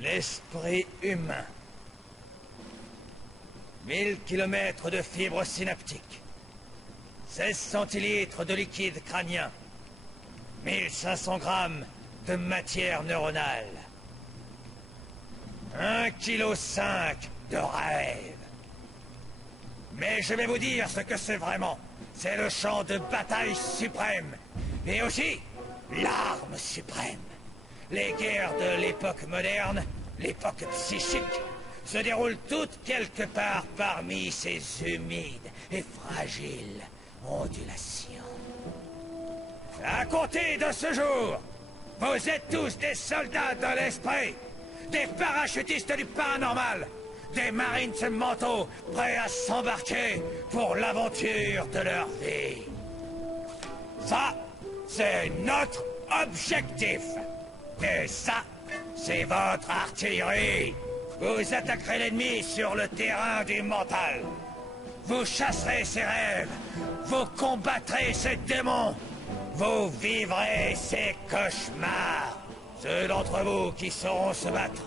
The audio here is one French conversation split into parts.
L'esprit humain. 1000 kilomètres de fibres synaptiques. 16 centilitres de liquide crânien. 1500 grammes de matière neuronale. 1,5 kg de rêve. Mais je vais vous dire ce que c'est vraiment. C'est le champ de bataille suprême. Et aussi, l'arme suprême. Les guerres de l'époque moderne, l'époque psychique, se déroulent toutes quelque part parmi ces humides et fragiles ondulations. À compter de ce jour, vous êtes tous des soldats de l'esprit, des parachutistes du paranormal, des marines mentaux prêts à s'embarquer pour l'aventure de leur vie. Ça, c'est notre objectif. Et ça, c'est votre artillerie. Vous attaquerez l'ennemi sur le terrain du mental. Vous chasserez ses rêves. Vous combattrez ses démons. Vous vivrez ses cauchemars. Ceux d'entre vous qui sauront se battre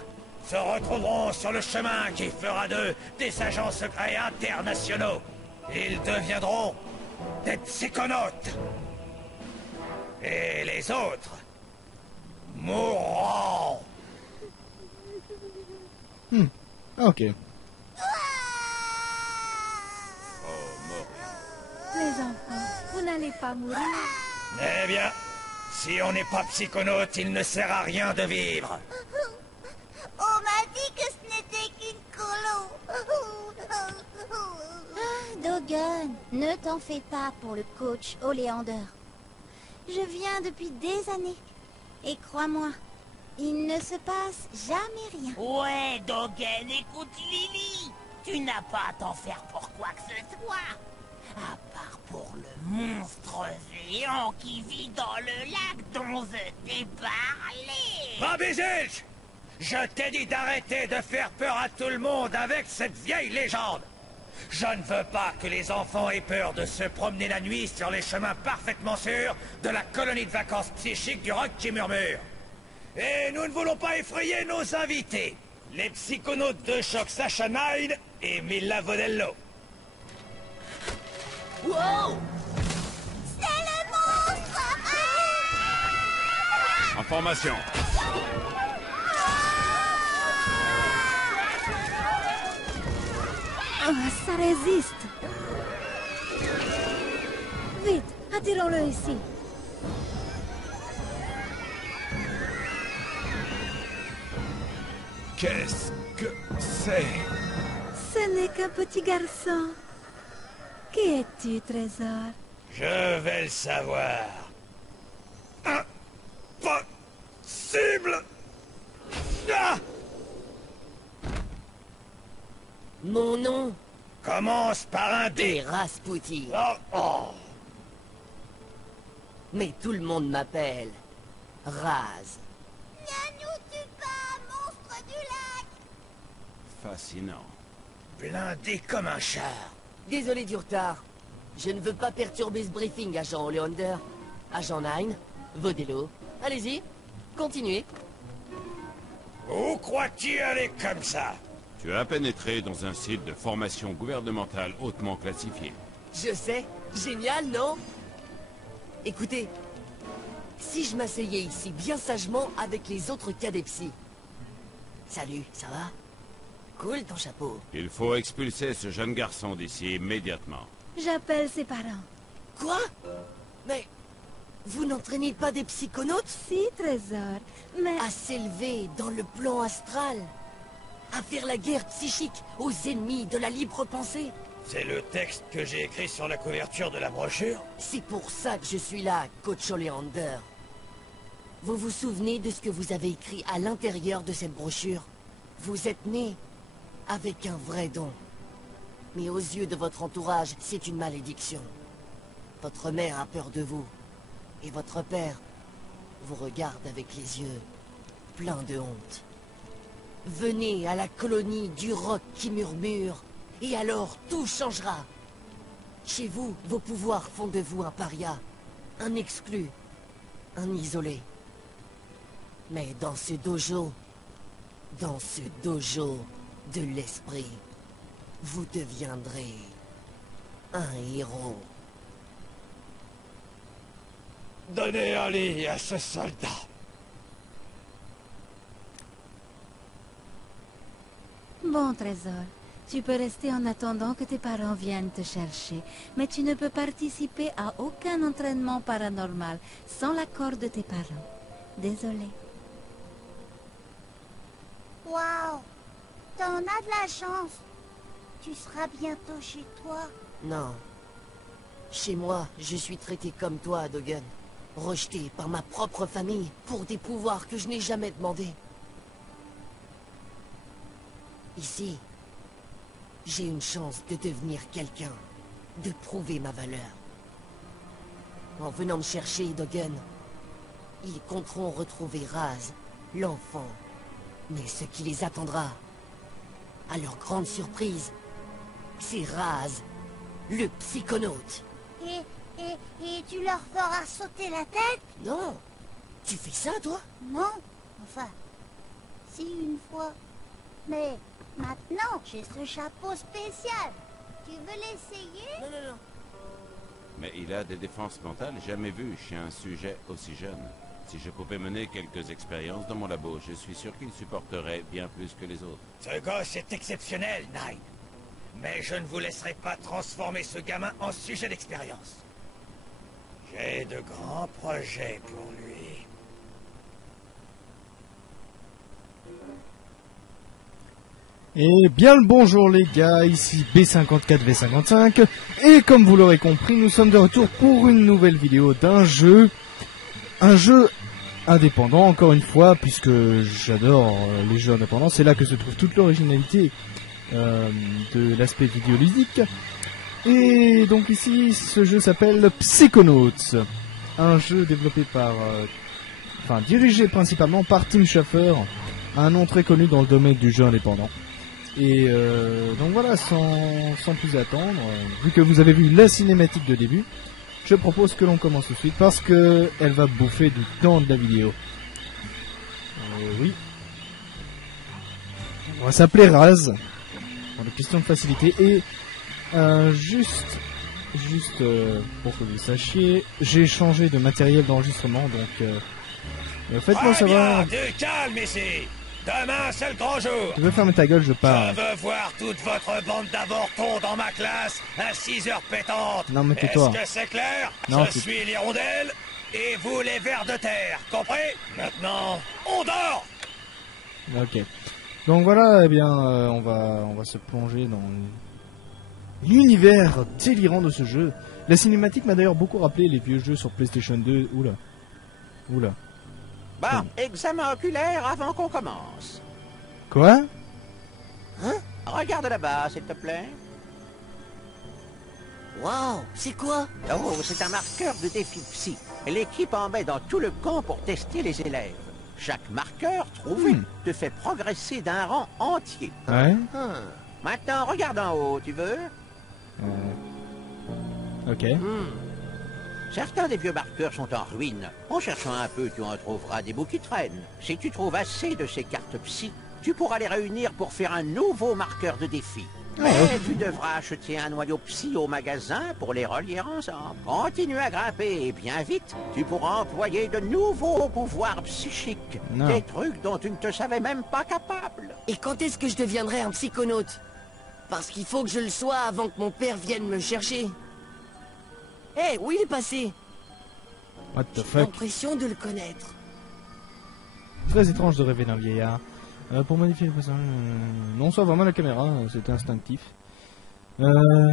se retrouveront sur le chemin qui fera d'eux des agents secrets internationaux. Ils deviendront des psychonautes. Et les autres mourront. Ok. Les enfants, vous n'allez pas mourir. Eh bien, si on n'est pas psychonaute, il ne sert à rien de vivre. On m'a dit que ce n'était qu'une colo. Dogen, ne t'en fais pas pour le coach Oleander. Je viens depuis des années. Et crois-moi, il ne se passe jamais rien. Ouais, Dogen, écoute Lily. Tu n'as pas à t'en faire pour quoi que ce soit. À part pour le monstre géant qui vit dans le lac dont je t'ai parlé. Babizilch! Je t'ai dit d'arrêter de faire peur à tout le monde avec cette vieille légende. Je ne veux pas que les enfants aient peur de se promener la nuit sur les chemins parfaitement sûrs de la colonie de vacances psychiques du roc qui murmure. Et nous ne voulons pas effrayer nos invités, les psychonautes de choc Sacha Nine et Mila Vodello. Wow! C'est le monstre! En formation. Oh, ça résiste. Vite, attirons-le ici. Qu'est-ce que c'est? Ce n'est qu'un petit garçon. Qui es-tu, trésor? Je vais le savoir. Impossible! Ah! Mon nom Commence par un est D. Rasputin. Oh, oh. Mais tout le monde m'appelle Raz. Ne nous tue pas, monstre du lac! Fascinant. Blindé comme un char. Désolé du retard. Je ne veux pas perturber ce briefing, agent Oleander. Agent Nine, Vodello. Allez-y, continuez. Où crois-tu aller comme ça? Tu as pénétré dans un site de formation gouvernementale hautement classifié. Je sais, génial, non? Écoutez, si je m'asseyais ici bien sagement avec les autres cadets psy. Salut, ça va? Cool ton chapeau. Il faut expulser ce jeune garçon d'ici immédiatement. J'appelle ses parents. Quoi? Mais vous n'entraînez pas des psychonautes Si, trésor, mais... à s'élever dans le plan astral, à faire la guerre psychique aux ennemis de la libre pensée? C'est le texte que j'ai écrit sur la couverture de la brochure? C'est pour ça que je suis là, coach Oleander. Vous vous souvenez de ce que vous avez écrit à l'intérieur de cette brochure? Vous êtes né avec un vrai don. Mais aux yeux de votre entourage, c'est une malédiction. Votre mère a peur de vous. Et votre père vous regarde avec les yeux pleins de honte. Venez à la colonie du roc qui murmure, et alors tout changera. Chez vous, vos pouvoirs font de vous un paria, un exclu, un isolé. Mais dans ce dojo, Dans ce dojo de l'esprit, vous deviendrez un héros. Donnez un lit à ce soldat. Bon, Trésor. Tu peux rester en attendant que tes parents viennent te chercher, mais tu ne peux participer à aucun entraînement paranormal sans l'accord de tes parents. Désolé. Waouh! T'en as de la chance. Tu seras bientôt chez toi. Non. Chez moi, je suis traité comme toi, Dogen. Rejeté par ma propre famille pour des pouvoirs que je n'ai jamais demandés. Ici, j'ai une chance de devenir quelqu'un, de prouver ma valeur. En venant me chercher, Dogen, ils compteront retrouver Raz, l'enfant. Mais ce qui les attendra, à leur grande surprise, c'est Raz, le psychonaute. Et tu leur feras sauter la tête? Non, tu fais ça, toi? Non. Enfin, si une fois. Mais maintenant, j'ai ce chapeau spécial. Tu veux l'essayer? Non, non, non. Mais il a des défenses mentales jamais vues chez un sujet aussi jeune. Si je pouvais mener quelques expériences dans mon labo, je suis sûr qu'il supporterait bien plus que les autres. Ce gosse est exceptionnel, Nine. Mais je ne vous laisserai pas transformer ce gamin en sujet d'expérience. J'ai de grands projets pour lui. Et bien le bonjour les gars, ici B54V55, et comme vous l'aurez compris, nous sommes de retour pour une nouvelle vidéo d'un jeu, un jeu indépendant encore une fois, puisque j'adore les jeux indépendants, c'est là que se trouve toute l'originalité de l'aspect vidéoludique. Et donc ici, ce jeu s'appelle Psychonauts, un jeu développé par, dirigé principalement par Tim Schafer, un nom très connu dans le domaine du jeu indépendant. Et donc voilà, sans plus attendre, vu que vous avez vu la cinématique de début, je propose que l'on commence tout de suite parce que elle va bouffer du temps de la vidéo. Oui. On va s'appeler Raz, pour des questions de facilité. Et juste pour que vous sachiez, j'ai changé de matériel d'enregistrement, donc faites-moi savoir. Bien, du calme ici. Demain, c'est le grand jour. Tu veux fermer ta gueule, je pars. Je veux voir toute votre bande d'avortons dans ma classe à 6 heures pétantes. Non, mais tais-toi. Est-ce que c'est clair? Non, je suis l'hirondelle et vous les vers de terre. Compris? Maintenant, on dort. Ok. Donc voilà, eh bien, on va se plonger dans l'univers délirant de ce jeu. La cinématique m'a d'ailleurs beaucoup rappelé les vieux jeux sur PlayStation 2. Oula. Bon, examen oculaire avant qu'on commence. Quoi? Hein? Regarde là-bas, s'il te plaît. Waouh, c'est quoi? Oh, c'est un marqueur de défi psy. L'équipe en met dans tout le camp pour tester les élèves. Chaque marqueur trouvé te fait progresser d'un rang entier. Ouais. Maintenant, regarde en haut, tu veux? Ok. Certains des vieux marqueurs sont en ruine. En cherchant un peu, tu en trouveras des bouts qui traînent. Si tu trouves assez de ces cartes psy, tu pourras les réunir pour faire un nouveau marqueur de défi. Mais tu devras acheter un noyau psy au magasin pour les relier ensemble. Continue à grimper et bien vite, tu pourras employer de nouveaux pouvoirs psychiques. Non. Des trucs dont tu ne te savais même pas capable. Et quand est-ce que je deviendrai un psychonaute? Parce qu'il faut que je le sois avant que mon père vienne me chercher. Hé, où il est passé? What the J'ai fuck? l'impression de le connaître. Très étrange de rêver d'un vieillard. Pour modifier le personnage... non, ça vraiment la caméra, c'était instinctif.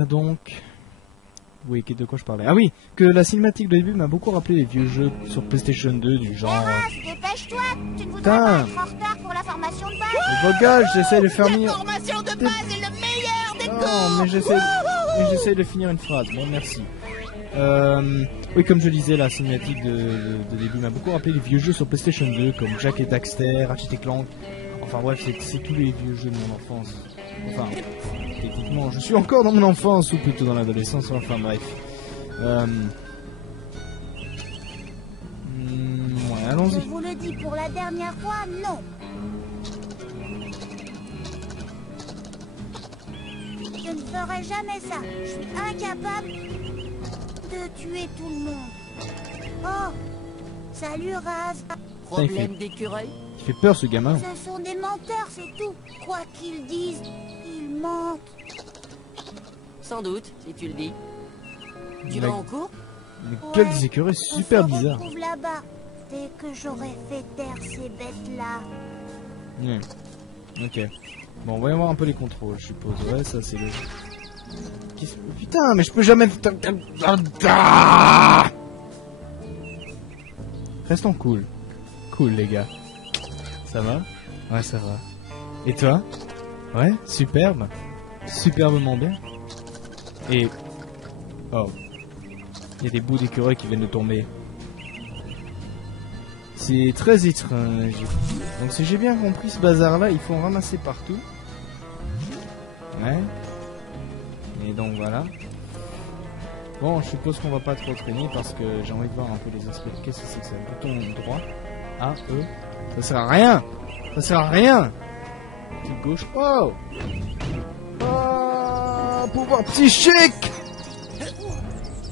Donc... Oui, de quoi je parlais? Ah oui, que la cinématique de début m'a beaucoup rappelé les vieux jeux sur PlayStation 2 du genre... Raz, dépêche-toi. Tu ne voudrais Putain. pas être en retard pour la formation de base? Les vogages, j'essaie de faire venir... Formation de base est le meilleur des Non, mais j'essaie de finir une phrase. Bon, merci. Oui, comme je disais, la cinématique de début m'a beaucoup rappelé les vieux jeux sur PlayStation 2, comme Jack et Daxter, Ratchet & Clank. Enfin bref, c'est tous les vieux jeux de mon enfance. Enfin, techniquement, je suis encore dans mon enfance, ou plutôt dans l'adolescence, enfin bref. Ouais, allons-y. Je vous le dis pour la dernière fois, non. Je ne ferai jamais ça. Je suis incapable de tuer tout le monde. Oh, salut Raz. Problème d'écureuil? Il fait peur ce gamin. Ce sont des menteurs, c'est tout. Quoi qu'ils disent, ils mentent. Sans doute, si tu le dis. Tu Mais- vas en cours? Mais quel des écureuils super On se bizarre. retrouve là-bas, dès que j'aurai fait taire ces bêtes-là. Ok. Bon, on va y voir un peu les contrôles, je suppose. Ouais, ça c'est le... Putain, mais je peux jamais... Ah, restons cool. Cool, les gars. Ça va? Ouais, ça va. Et toi? Ouais, superbe. Superbement bien. Et... Oh. Il y a des bouts d'écureuil qui viennent de tomber. C'est très étrange. Donc si j'ai bien compris ce bazar-là, il faut en ramasser partout. Ouais. Et donc voilà. Bon, je suppose qu'on va pas trop traîner parce que j'ai envie de voir un peu les aspects. Qu'est-ce que c'est que ça? Bouton droit. A, E. Ça sert à rien. Ça sert à rien. Petit gauche. Oh. Oh, pouvoir psychique.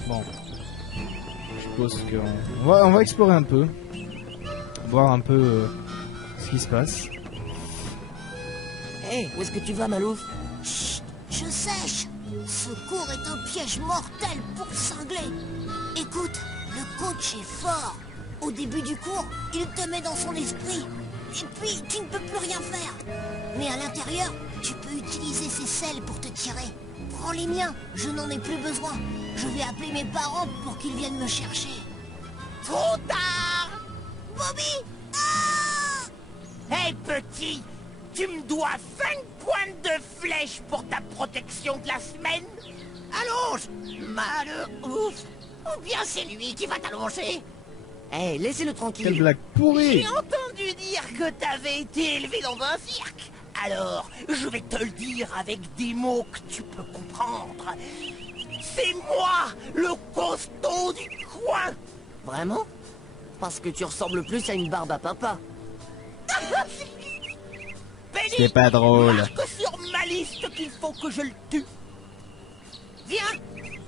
Bon. Je suppose qu'on va explorer un peu. Voir un peu ce qui se passe. Hé, où est-ce que tu vas, Malouf? Chut, je sèche. Ce cours est un piège mortel pour cingler. Écoute, le coach est fort. Au début du cours, il te met dans son esprit. Et puis, tu ne peux plus rien faire. Mais à l'intérieur, tu peux utiliser ces selles pour te tirer. Prends les miens, je n'en ai plus besoin. Je vais appeler mes parents pour qu'ils viennent me chercher. Trop tard! Bobby! Hé petit, tu me dois 5 points de flèche pour ta protection de la semaine. Allonge, ouf. Ou bien c'est lui qui va t'allonger. Hé, laissez-le Quelle tranquille. blague pourrie. J'ai entendu dire que t'avais été élevé dans un cirque. Alors, je vais te le dire avec des mots que tu peux comprendre. C'est moi, le costaud du coin. Vraiment? Parce que tu ressembles plus à une barbe à papa. Benny, C'est pas drôle. marque sur ma liste qu'il faut que je le tue. Viens,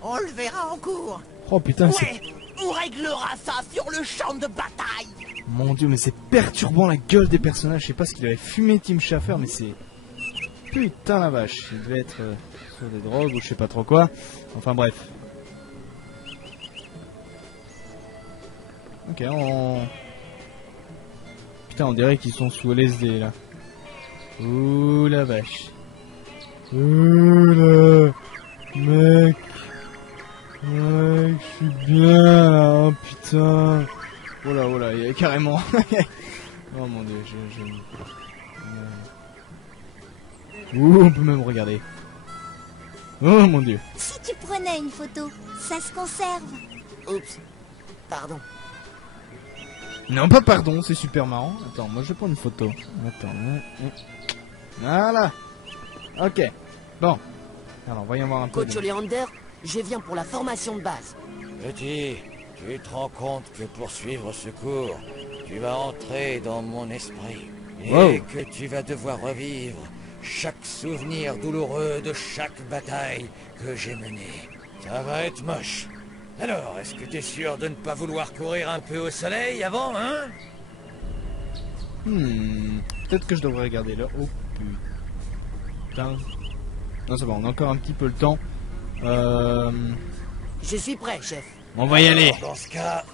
on le verra en cours. Oh putain, c'est... Ouais, on réglera ça sur le champ de bataille. Mon dieu, mais c'est perturbant la gueule des personnages. Je sais pas ce qu'il avait fumé Tim Schafer, mais c'est... Putain la vache. Il devait être sur des drogues ou je sais pas trop quoi. Enfin bref. Ok, Putain, on dirait qu'ils sont sous LSD là. Ouh la vache. Ouh là. Mec. Mec, je suis bien là. Oh, putain. Oh là, il y a carrément. Oh mon dieu, Ouh, on peut même regarder. Oh mon dieu. Si tu prenais une photo, ça se conserve. Oups. Pardon. Non, pas pardon, c'est super marrant. Attends, moi je vais prendre une photo. Attends. Voilà. Ok. Bon. Alors, voyons voir un peu. Coach Oleander, je viens pour la formation de base. Petit, tu te rends compte que pour suivre ce cours, tu vas entrer dans mon esprit. Et Wow. que tu vas devoir revivre chaque souvenir douloureux de chaque bataille que j'ai menée. Ça va être moche. Alors, est-ce que tu es sûr de ne pas vouloir courir un peu au soleil avant, hein? Peut-être que je devrais regarder l'heure. Oh putain. Non, c'est bon, on a encore un petit peu le temps. Je suis prêt, chef. On va y aller. Dans ce cas...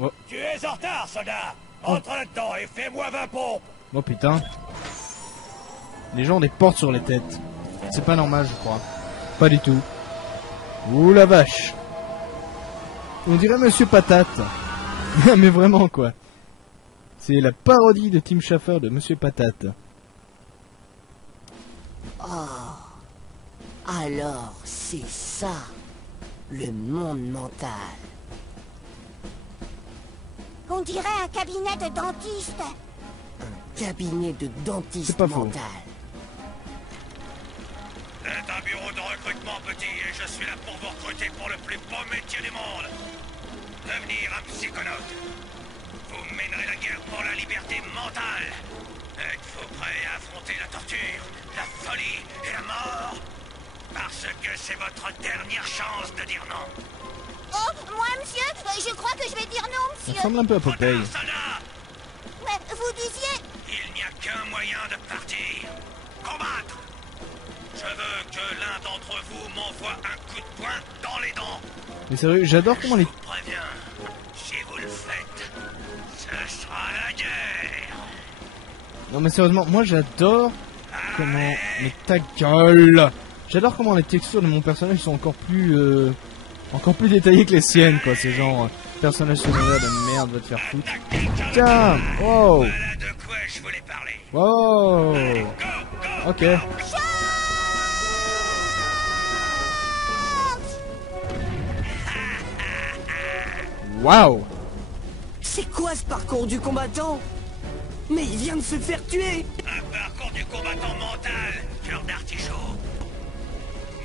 Oh. Tu es en retard, soldat. Entre là-dedans et fais-moi 20 pompes. Oh putain. Les gens ont des portes sur les têtes. C'est pas normal, je crois. Pas du tout. Ouh la vache. On dirait Monsieur Patate. Mais vraiment quoi. C'est la parodie de Tim Schafer de Monsieur Patate. Oh. Alors, c'est ça. Le monde mental. On dirait un cabinet de dentiste. Cabinet de dentiste C'est pas faux. mental. C'est un bureau de recrutement, petit, et je suis là pour vous recruter pour le plus beau métier du monde. Devenir un psychonaute. Vous mènerez la guerre pour la liberté mentale. Êtes-vous prêt à affronter la torture, la folie et la mort c'est votre dernière chance de dire non. Oh, moi, monsieur, je crois que je vais dire non, Ça monsieur. ressemble un peu à Popeye. Retard, soldat! Mais vous disiez... Il n'y a qu'un moyen de partir. Combattre. Je veux que l'un d'entre vous m'envoie un coup de poing dans les dents. Mais sérieux, j'adore comment les... Je vous préviens, si vous le faites, ce sera la guerre. Non mais sérieusement, moi j'adore comment... Mais ta gueule! J'adore comment les textures de mon personnage sont encore plus détaillées que les siennes, quoi. C'est genre... personnage secondaire de merde, va te faire foutre. Tiens! Wow! Voilà de quoi je voulais parler. Wow! Go, go, Ok. Waouh! C'est quoi ce parcours du combattant? Mais il vient de se faire tuer! Un parcours du combattant mental, cœur d'artichaut.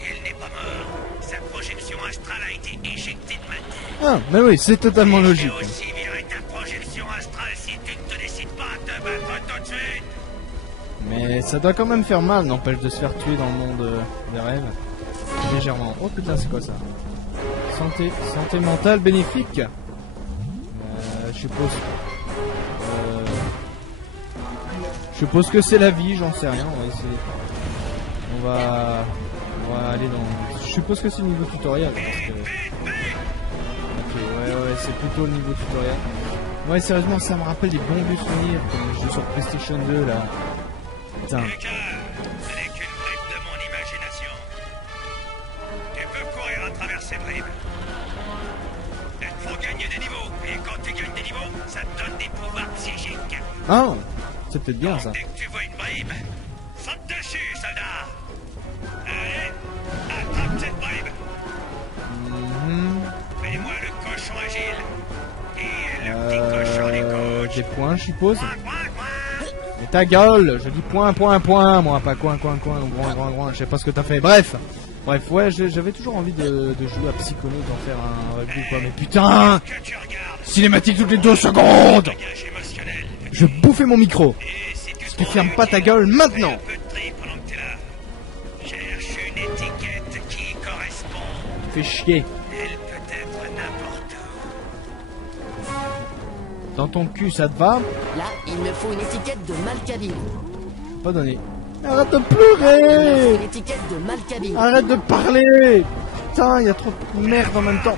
Il n'est pas mort. Sa projection astrale a été éjectée de ma tête. Ah, mais oui, c'est totalement Je logique. vais aussi virer ta projection astrale si tu ne te décides pas à te battre tout de suite. Mais ça doit quand même faire mal, n'empêche de se faire tuer dans le monde des rêves. Légèrement. Oh putain, c'est quoi ça? Santé mentale bénéfique. Je suppose. Je suppose que c'est la vie, j'en sais rien. On va essayer. On va aller dans. Je suppose que c'est le niveau tutoriel. Parce que... Ok, ouais, c'est plutôt le niveau tutoriel. Ouais, sérieusement, ça me rappelle des bons vieux souvenirs comme le jeu sur PlayStation 2 là. Putain. Lucas, ce n'est qu'une bribe de mon imagination. Tu peux courir à travers ces bribes. Elles te font gagner des niveaux, et quand tu gagnes des niveaux, ça te donne des pouvoirs psychiques. Ah, c'est peut-être bien ça. Dès que tu vois une bribe, saute dessus, soldat. Allez, attrape cette bribe. Fais-moi le cochon agile. Et le petit cochon des coachs. Des points, je suppose. Coin, coin, coin. Mais ta gueule, je dis point, moi, pas coin, groin, je sais pas ce que t'as fait. Bref, ouais, j'avais toujours envie de jouer à Psychonaut, d'en faire un review quoi, mais putain, Que tu regardes, cinématique toutes les 2 secondes. bagage émotionnel. Je bouffais mon micro. Et si tu Tu fermes pas ta gueule maintenant. un peu de tri pendant que t'es là. Cherche une étiquette qui correspond. Fais chier. Elle peut être n'importe où. Dans ton cul, ça te va? Là, il me faut une étiquette de Malkavian. Pas donné. Arrête de Il me faut pleurer. une étiquette de Malkavian. Arrête de parler. Putain, il y a trop de merde en même temps.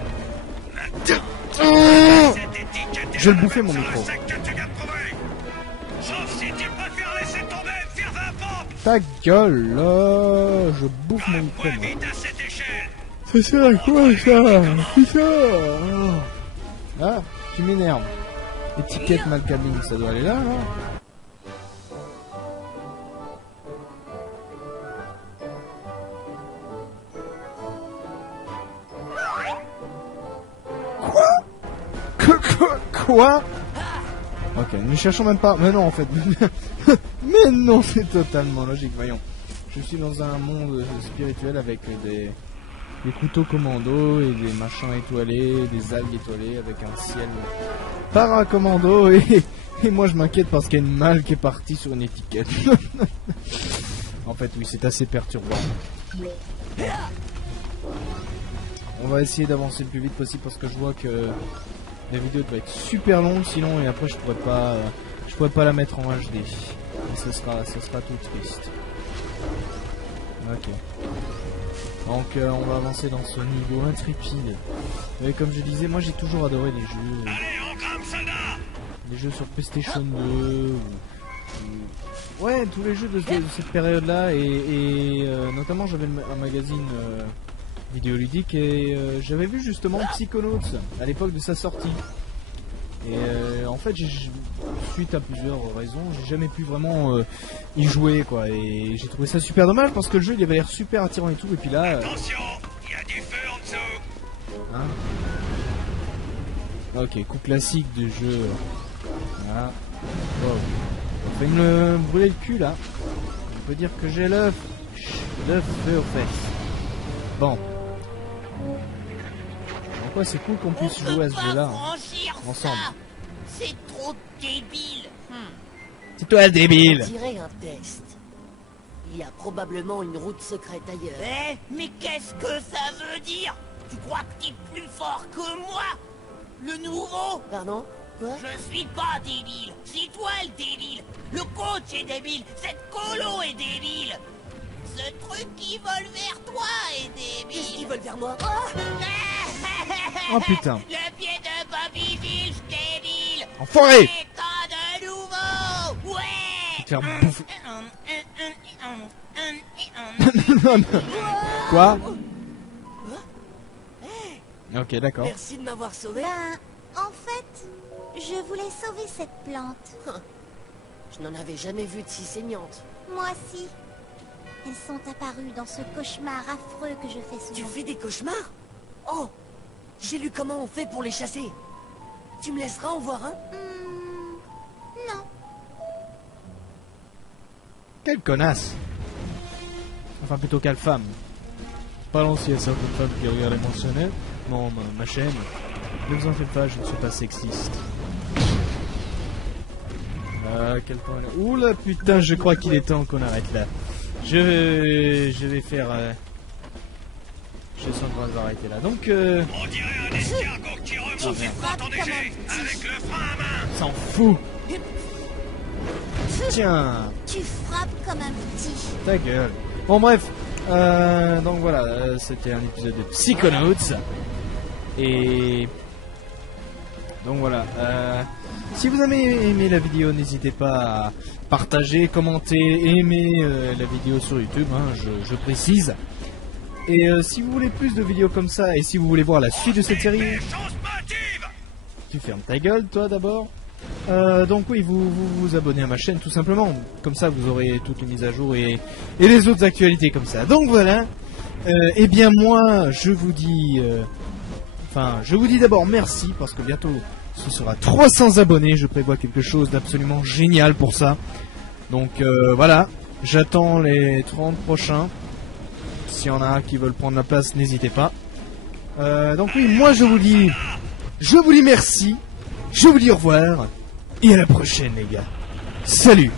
Cette étiquette est Je vais le dans bouffer, la mon sur le micro. sac que tu viens de trouver. Sauf si tu préfères laisser tomber et faire 20 pompes. Ta gueule, là. Je bouffe mon micro, Moins moi. vite à cette échelle. Ça sert à quoi ça? Putain. Ah, tu m'énerves. Étiquette Malkavian, ça doit aller là, là. Quoi? Ok, ne cherchons même pas. Mais non, en fait. Mais non, c'est totalement logique, voyons. Je suis dans un monde spirituel avec des couteaux commando et des machins étoilés, des algues étoilées avec un ciel paracommando et moi je m'inquiète parce qu'il y a une malle qui est partie sur une étiquette. En fait, oui, c'est assez perturbant. On va essayer d'avancer le plus vite possible parce que je vois que la vidéo doit être super longue sinon et après je pourrais pas la mettre en HD. Et ce sera tout triste. Ok. Donc on va avancer dans ce niveau intrépide. Et comme je disais, moi j'ai toujours adoré les jeux. Allez, on crame, soldat. Les jeux sur PlayStation 2 ouais, tous les jeux de cette période là et notamment j'avais un magazine vidéoludique et j'avais vu justement Psychonauts à l'époque de sa sortie et en fait suite à plusieurs raisons j'ai jamais pu vraiment y jouer quoi et j'ai trouvé ça super dommage parce que le jeu il avait l'air super attirant et tout et puis là Attention, il y a du feu en dessous. hein ok, coup classique de jeu. Voilà. Wow. On fait me brûler le cul là. On peut dire que j'ai l'œuf feu aux fesses. Bon. En quoi c'est cool qu'on puisse jouer à ce jeu là ensemble. C'est trop débile. C'est toi le débile. On dirait un test. Il y a probablement une route secrète ailleurs. Eh, mais qu'est-ce que ça veut dire? Tu crois que t'es plus fort que moi? Le nouveau? Pardon? Quoi? Je suis pas débile, c'est toi le débile. Le coach est débile, cette colo est débile. Ce truc qui vole vers toi est Qu'est-ce qu'ils débile. veulent vers moi? Oh putain. Le pied de Bobby Fish débile. Enfoiré. Et t'as de nouveau. Ouais. Te faire bouffer. Quoi? Ok, d'accord. Merci de m'avoir sauvé. Ben, en fait, je voulais sauver cette plante. Je n'en avais jamais vu de si saignante. Moi aussi. Elles sont apparues dans ce cauchemar affreux que je fais Tu souvent. fais des cauchemars? Oh! J'ai lu comment on fait pour les chasser. Tu me laisseras en voir un? Non. Quelle connasse. Enfin, plutôt quelle femme. Pardon s'il y a certaines femmes qui regardent émotionnelles. Non, ma chaîne. Ne vous en faites pas, je ne suis pas sexiste. Quel point là. Oula, putain, je crois qu'il est temps qu'on arrête là. Je vais faire... Je sens qu'on va arrêter là. Donc, On dirait un escargot qui remonte une frappes flotte comme un enneigée, petit. avec le frein à main. s'en fout. Tiens, Tu frappes comme un petit. ta gueule. Bon, bref. Donc voilà, c'était un épisode de Psychonauts. Et... Donc voilà. Si vous avez aimé la vidéo, n'hésitez pas à partager, commenter, aimer la vidéo sur YouTube, hein, je précise. Et si vous voulez plus de vidéos comme ça, et si vous voulez voir la suite de cette série... Tu fermes ta gueule, toi, d'abord. Donc oui, vous abonnez à ma chaîne, tout simplement. Comme ça, vous aurez toutes les mises à jour et les autres actualités comme ça. Donc voilà. Eh bien, moi, je vous dis... Enfin, je vous dis d'abord merci, parce que bientôt, ce sera 300 abonnés. Je prévois quelque chose d'absolument génial pour ça. Donc voilà, j'attends les 30 prochains. S'il y en a qui veulent prendre la place, n'hésitez pas. Donc oui, moi je vous dis merci, je vous dis au revoir, et à la prochaine les gars. Salut!